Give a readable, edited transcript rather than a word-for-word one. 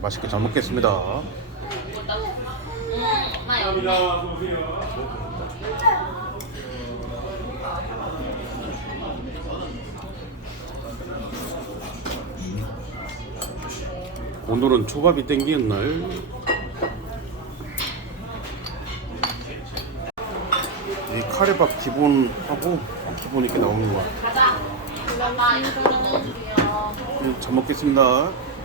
맛있게 잘 먹겠습니다. 엄마 여기. 오늘은 초밥이 땡기는 날. 이 카레밥 기본하고 기본 이렇게 나오는 거야. 가자. 엄마 이거 좀 해줄게요. 잘 먹겠습니다.